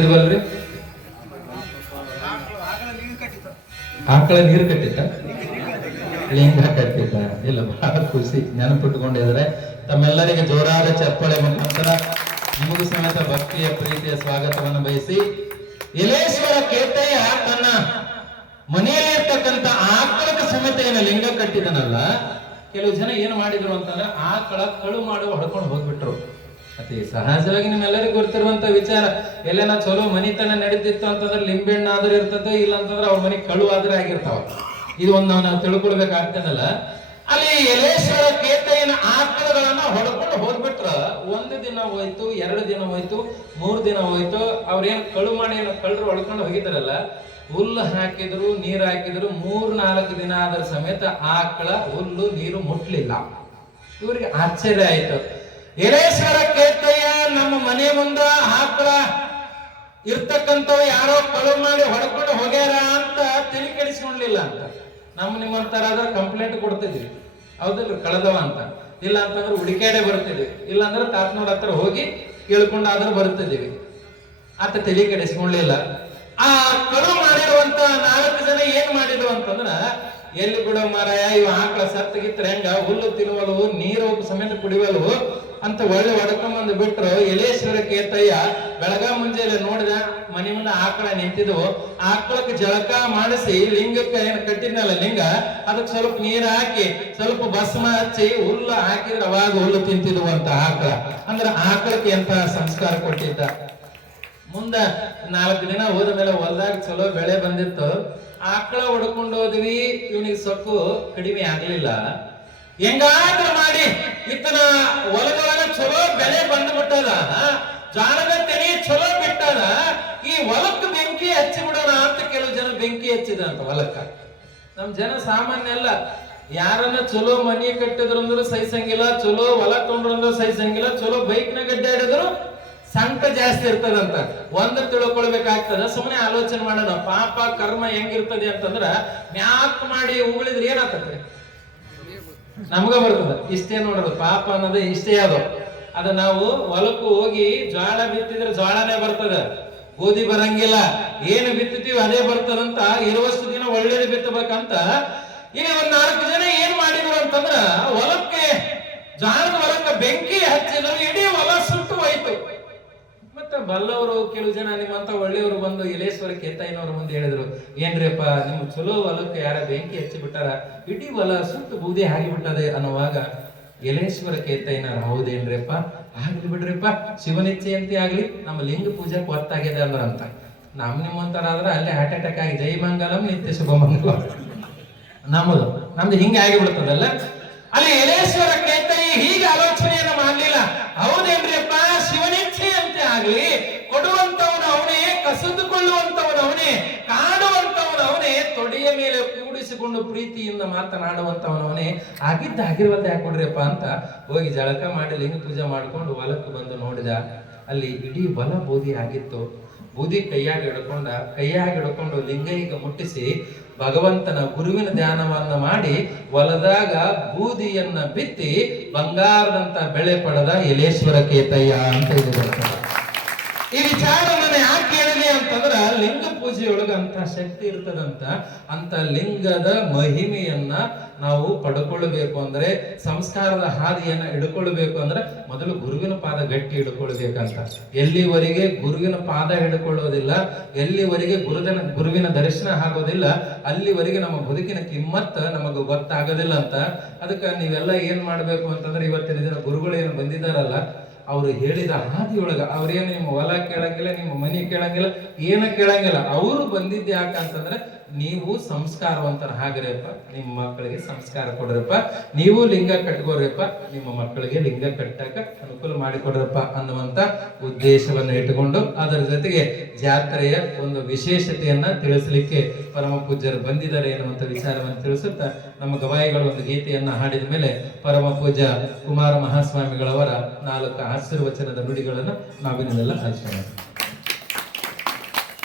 ಇದ್ವಲ್ರಿ ಆಕಳ ನೀರು ಕಟ್ಟಿತ್ತ ಲಿಂಗ ಕಟ್ಟಿದ್ದ ಇಲ್ಲ ಬಹಳ ಖುಷಿ ನೆನಪಿಟ್ಟುಕೊಂಡಿದ್ರೆ ತಮ್ಮೆಲ್ಲರಿಗೆ ಜೋರಾದ ಚಪ್ಪಾಳೆ ಮುಖಾಂತರ ನಿಮಗೂ ಸಮೇತ ಭಕ್ತಿಯ ಪ್ರೀತಿಯ ಸ್ವಾಗತವನ್ನು ಬಯಸಿ ಯಲೇಶ್ವರ ಕೇತಯ್ಯ ತನ್ನ ಮನೆಯಲ್ಲಿ ಇರ್ತಕ್ಕಂಥ ಆಕಳಕ ಸಮೇತ ಏನು ಲಿಂಗ ಕಟ್ಟಿದನಲ್ಲ, ಕೆಲವು ಜನ ಏನ್ ಮಾಡಿದ್ರು ಅಂತಂದ್ರೆ ಆಕಳ ಕಳು ಮಾಡುವ ಹೊಡ್ಕೊಂಡು ಹೋಗ್ಬಿಟ್ರು. ಅತಿ ಸಹಜವಾಗಿ ನಿಮ್ಮೆಲ್ಲರಿಗೂ ಗೊತ್ತಿರುವಂತ ವಿಚಾರ, ಎಲ್ಲೇನ ಚಲೋ ಮನಿತನ ನಡೀತಿತ್ತು ಅಂತಂದ್ರೆ ಲಿಂಬೆಣ್ಣ ಆದ್ರೆ ಇರ್ತದೆ, ಇಲ್ಲ ಅಂತಂದ್ರೆ ಅವ್ರ ಮನೆ ಕಳು ಆದ್ರೆ ಆಗಿರ್ತಾವ. ಇದು ಒಂದು ನಾವು ತಿಳ್ಕೊಳ್ಬೇಕಾಗ್ತದಲ್ಲ. ಅಲ್ಲಿ ಯಲೇಶ್ವರ ಕೇತಯ್ಯನ ಆಕಳಗಳನ್ನ ಹೊಡ್ಕೊಂಡು ಹೋಗ್ಬಿಟ್ರ. ಒಂದು ದಿನ ಹೋಯ್ತು, 2 ದಿನ ಹೋಯ್ತು, 3 ದಿನ ಹೋಯ್ತು. ಅವ್ರೇನ್ ಕಳು ಮಾಡಿ ಕಳ್ಳರು ಹೊಡ್ಕೊಂಡು ಹೋಗಿದಾರಲ್ಲ, ಹುಲ್ಲು ಹಾಕಿದ್ರು, ನೀರು ಹಾಕಿದ್ರು, 3-4 ದಿನ ಆದ್ರ ಸಮೇತ ಆಕಳ ಹುಲ್ಲು ನೀರು ಮುಟ್ಲಿಲ್ಲ. ಇವ್ರಿಗೆ ಆಶ್ಚರ್ಯ ಆಯ್ತು. ಯಲೇಶ್ವರ ಕೇತಯ್ಯ ನಮ್ಮ ಮನೆ ಮುಂದ ಆಕಳ ಇರ್ತಕ್ಕಂಥವ್ ಯಾರೋ ಕಳು ಮಾಡಿ ಹೊಡ್ಕೊಂಡು ಹೋಗ್ಯಾರ ಅಂತ ತಲೆ ಕೆಡಿಸ್ಕೊಂಡ್ಲಿಲ್ಲ ಅಂತ. ನಿಮ್ಮಂತರ ಆದ್ರೆ ಕಂಪ್ಲೇಂಟ್ ಕೊಡ್ತಿದ್ವಿ, ಹೌದಲ್ರಿ, ಕಳೆದವ ಅಂತ. ಇಲ್ಲ ಅಂತಂದ್ರೆ ಹುಡುಕಾಡೆ ಬರ್ತಿದ್ವಿ, ಇಲ್ಲ ಅಂದ್ರೆ ತಾತನವ್ರ ಹತ್ರ ಹೋಗಿ ಕೇಳ್ಕೊಂಡಾದ್ರೂ ಬರ್ತಿದ್ದೀವಿ. ಆತ ತಲೆ ಕೆಡಿಸ್ಕೊಂಡ್ಲಿಲ್ಲ. ಆ ಕಳು ಮಾಡಿರುವಂತ 4 ಜನ ಏನ್ ಮಾಡಿದ್ರು ಅಂತಂದ್ರ, ಎಲ್ಲಿ ಬಿಡೋ ಮಾರಾಯ, ಇವ ಆಕಳ ಸತ್ತಗಿತ್ರ ಹೆಂಗ, ಹುಲ್ಲು ತಿನ್ನುವಲ್ವು, ನೀರು ಸಮೇತ ಕುಡಿವಲ್ವು ಅಂತ ಒಳ್ಳೆ ಹೊಡ್ಕೊಂಬಂದು ಬಿಟ್ರು. ಯಲೇಶ್ವರ ಕೇತಯ್ಯ ಬೆಳಗ ಮುಂಜಾನೆ ನೋಡಿದ, ಮನೆ ಮುಂದೆ ಆಕಳ ನಿಂತಿದ್ವು. ಆಕಳಕ್ಕೆ ಜಳಕ ಮಾಡಿಸಿ ಲಿಂಗಕ್ಕೆ ಏನ್ ಕಟ್ಟಿದ್ನಲ್ಲ ಲಿಂಗ, ಅದಕ್ಕೆ ಸ್ವಲ್ಪ ನೀರು ಹಾಕಿ ಸ್ವಲ್ಪ ಭಸ್ಮ ಹಚ್ಚಿ ಹುಲ್ಲು ಹಾಕಿದ್ರೆ ಅವಾಗ ಹುಲ್ಲು ತಿಂತಿದ್ವು ಅಂತ ಆಕಳ. ಅಂದ್ರೆ ಆಕಳಕ್ಕೆ ಎಂತ ಸಂಸ್ಕಾರ ಕೊಟ್ಟಿದ್ದ. ಮುಂದ 4 ದಿನ ಹೋದ ಮೇಲೆ ಹೊಲದಾಗ ಚಲೋ ಬೆಳೆ ಬಂದಿತ್ತು. ಆಕಳ ಹೊಡ್ಕೊಂಡು ಹೋದ್ವಿ, ಇವನಿಗೆ ಸೊಪ್ಪು ಕಡಿಮೆ ಆಗ್ಲಿಲ್ಲ. ಹೆಂಗಾದ್ರೂ ಮಾಡಿ ಇತ್ತನ ಹೊಲದೊಳಗ ಚಲೋ ಬೆಳೆ ಬಂದ್ಬಿಟ್ಟದ, ಜಾಣದ ತೆನೆ ಚಲೋ ಬಿಟ್ಟದ, ಈ ಹೊಲಕ್ಕೆ ಬೆಂಕಿ ಹಚ್ಚಿ ಬಿಡೋಣ ಅಂತ ಕೆಲವು ಜನ ಬೆಂಕಿ ಹಚ್ಚಿದ್ರಂತ ಹೊಲಕ್ಕ. ನಮ್ ಜನ ಸಾಮಾನ್ಯ ಅಲ್ಲ, ಯಾರನ್ನ ಚಲೋ ಮನಿ ಕಟ್ಟಿದ್ರು ಅಂದ್ರು ಸಹಿಸಂಗಿಲ್ಲ, ಚಲೋ ಹೊಲ ತೊಗೊಂಡ್ರು ಸಹಿಸಂಗಿಲ್ಲ, ಚಲೋ ಬೈಕ್ನಾಗ ಅಡ್ಡಾಡಿದ್ರು ಸಂಕಟ ಜಾಸ್ತಿ ಇರ್ತದಂತ. ಒಂದು ತಿಳ್ಕೊಳ್ಬೇಕಾಗ್ತದ, ಸುಮ್ಮನೆ ಆಲೋಚನೆ ಮಾಡೋಣ. ಪಾಪ ಕರ್ಮ ಹೆಂಗಿರ್ತದೆ ಅಂತಂದ್ರ, ಮ್ಯಾಕ್ ಮಾಡಿ ಉಗುಳಿದ್ರೆ ಏನಾಗ್ತದೆ ನಮ್ಗ ಬರ್ತದ. ಇಷ್ಟೇ ನೋಡೋದು, ಪಾಪ ಅನ್ನೋದು ಇಷ್ಟೇ ಅದು. ಅದ ನಾವು ಹೊಲಕ್ಕೂ ಹೋಗಿ ಜ್ವಾಳ ಬಿತ್ತಿದ್ರೆ ಜ್ವಾಳನೇ ಬರ್ತದ, ಗೋಧಿ ಬರಂಗಿಲ್ಲ. ಏನು ಬಿತ್ತುತ್ತೀವಿ ಅದೇ ಬರ್ತದಂತ. ಇರುವಷ್ಟು ದಿನ ಒಳ್ಳೇದು ಬಿತ್ತಬೇಕಂತ ಇಲ್ಲಿ 4 ಜನ ಏನ್ ಮಾಡಿದ್ರು ಅಂತಂದ್ರ, ಹೊಲಕ್ಕೆ ಜ್ವಾಳದ ಹೊಲಕ್ಕೆ ಬೆಂಕಿ ಹಚ್ಚಿದ್ರು, ಇಡೀ ಹೊಲ ಸುಟ್ಟು ಹೋಯ್ತು. ಮತ್ತೆ ಬಲ್ಲವರು ಕೆಲವು ಜನ ನಿಮ್ಮಂತ ಒಳ್ಳೆಯವರು ಬಂದು ಯಲೇಶ್ವರ ಕೇತಯ್ಯನವರು ಮುಂದೆ ಹೇಳಿದ್ರು, ಏನ್ರಿಪ್ಪ ನಿಮ್ ಚಲೋ ಹೊಲಕ್ಕೆ ಯಾರ ಬೆಂಕಿ ಹಚ್ಚಿ ಬಿಟ್ಟಾರ, ಇಡೀ ಹೊಲ ಸುಟ್ಟು ಬೂದಿ ಆಗಿಬಿಟ್ಟದೆ ಅನ್ನುವಾಗ ಯಲೇಶ್ವರ ಕೇತಯ್ಯನವರು, ಹೌದೇನ್ರಿಪ್ಪ, ಆಗ್ಲಿ ಬಿಡ್ರಿಪ್ಪ, ಶಿವನಿಚ್ಛೆಯಂತೆ ಆಗ್ಲಿ, ನಮ್ಮ ಲಿಂಗ ಪೂಜೆ ಹೊತ್ತಾಗಿದೆ ಅಂದ್ರ ಅಂತ. ನಿಮ್ಮಂತರ ಆದ್ರೆ ಅಲ್ಲೇ ಹಾರ್ಟ್ ಅಟ್ಯಾಕ್ ಆಗಿ ಜೈ ಮಂಗಲಂ ನಿತ್ಯ ಶುಭ ಮಂಗಲಂ ನಮ್ದು ಹಿಂಗೆ ಆಗಿಬಿಡ್ತದಲ್ಲ. ಅಲ್ಲಿ ಯಲೇಶ್ವರ ಕೇತಯ್ಯ ಹೀಗೆ ಆಲೋಚನೆಯನ್ನ ಮಾಡ್ಲಿಲ್ಲ. ಹೌದೇನ್ರಿಪ್ಪ, ಶಿವನಿಚ್ಛೆಯಂತೆ ಆಗ್ಲಿ, ಕೊಡುವಂತವನು ಅವನೇ, ಕಸಿದುಕೊಳ್ಳುವಂತವನು ಅವನೇ, ಕಾಡುವಂತವನು ಅವನೇ, ತೊಡೆಯ ಮೇಲೆ ಕೂಡಿಸಿಕೊಂಡು ಪ್ರೀತಿಯಿಂದ ಮಾತನಾಡುವಂತವನು ಅವನೇ, ಆಗಿರುವಂತೆ ಯಾಕೆ ಕೊಡ್ರಿಯಪ್ಪ ಅಂತ ಹೋಗಿ ಜಳಕ ಮಾಡಿ ಲಿಂಗ ಪೂಜೆ ಮಾಡ್ಕೊಂಡು ಹೊಲಕ್ಕೆ ಬಂದು ನೋಡಿದ. ಅಲ್ಲಿ ಇಡೀ ಹೊಲ ಬೂದಿ ಆಗಿತ್ತು. ಬೂದಿ ಕೈಯಾಗಿ ಹಿಡ್ಕೊಂಡು ಲಿಂಗೈಗೆ ಮುಟ್ಟಿಸಿ ಭಗವಂತನ ಗುರುವಿನ ಧ್ಯಾನವನ್ನ ಮಾಡಿ ಹೊಲದಾಗ ಬೂದಿಯನ್ನ ಬಿತ್ತಿ ಬಂಗಾರದಂತ ಬೆಳೆ ಪಡೆದ ಯಲೇಶ್ವರ ಕೇತಯ್ಯ ಅಂತ ಇದೆ. ಈ ವಿಚಾರ ನಾನು ಯಾಕೆ ಹೇಳಿದೆ ಅಂತಂದ್ರ, ಲಿಂಗ ಪೂಜೆಯೊಳಗ ಅಂತ ಶಕ್ತಿ ಇರ್ತದಂತ. ಅಂತ ಲಿಂಗದ ಮಹಿಮೆಯನ್ನ ನಾವು ಪಡ್ಕೊಳ್ಬೇಕು ಅಂದ್ರೆ, ಸಂಸ್ಕಾರದ ಹಾದಿಯನ್ನ ಹಿಡ್ಕೊಳ್ಬೇಕು ಅಂದ್ರೆ ಮೊದಲು ಗುರುವಿನ ಪಾದ ಗಟ್ಟಿ ಹಿಡ್ಕೊಳ್ಬೇಕಂತ. ಎಲ್ಲಿವರೆಗೆ ಗುರುವಿನ ಪಾದ ಹಿಡ್ಕೊಳ್ಳೋದಿಲ್ಲ, ಎಲ್ಲಿವರೆಗೆ ಗುರುವಿನ ದರ್ಶನ ಆಗೋದಿಲ್ಲ, ಅಲ್ಲಿವರೆಗೆ ನಮ್ಮ ಬದುಕಿನ ಕಿಮ್ಮತ್ ನಮಗ ಗೊತ್ತಾಗೋದಿಲ್ಲ ಅಂತ. ಅದಕ್ಕೆ ನೀವೆಲ್ಲ ಏನ್ ಮಾಡ್ಬೇಕು ಅಂತಂದ್ರೆ, ಇವತ್ತಿನ ದಿನ ಗುರುಗಳು ಏನು ಬಂದಿದ್ದಾರಲ್ಲ, ಅವ್ರು ಹೇಳಿದ ಹಾದಿಯೊಳಗ, ಅವ್ರೇನು ನಿಮ್ಮ ಹೊಲ ಕೇಳಂಗಿಲ್ಲ, ನಿಮ್ಮ ಮನೆ ಕೇಳಂಗಿಲ್ಲ, ಏನು ಕೇಳಂಗಿಲ್ಲ. ಅವರು ಬಂದಿದ್ದು ಯಾಕಂತಂದ್ರೆ, ನೀವು ಸಂಸ್ಕಾರವಂತರ ಹಾಗ್ರಿಯಪ್ಪ, ನಿಮ್ಮ ಮಕ್ಕಳಿಗೆ ಸಂಸ್ಕಾರ ಕೊಡ್ರಪ್ಪ, ನೀವು ಲಿಂಗ ಕಟ್ಕೋರಿಯಪ್ಪ, ನಿಮ್ಮ ಮಕ್ಕಳಿಗೆ ಲಿಂಗ ಕಟ್ಟಕ ಅನುಕೂಲ ಮಾಡಿಕೊಡ್ರಪ್ಪ ಅನ್ನುವಂತ ಉದ್ದೇಶವನ್ನು ಇಟ್ಟುಕೊಂಡು, ಅದರ ಜೊತೆಗೆ ಜಾತ್ರೆಯ ಒಂದು ವಿಶೇಷತೆಯನ್ನ ತಿಳಿಸಲಿಕ್ಕೆ ಪರಮ ಪೂಜ್ಯರು ಬಂದಿದ್ದಾರೆ ಎನ್ನುವಂತ ವಿಚಾರವನ್ನು ತಿಳಿಸುತ್ತಾ, ನಮ್ಮ ಗವಾಯಿಗಳು ಒಂದು ಗೀತೆಯನ್ನ ಹಾಡಿದ ಮೇಲೆ ಪರಮ ಪೂಜ್ಯ ಕುಮಾರ ಮಹಾಸ್ವಾಮಿಗಳವರ 4 ಆಶೀರ್ವಚನದ ನುಡಿಗಳನ್ನು ನಾವಿನೆಲ್ಲ ಹಂಚೋಣ.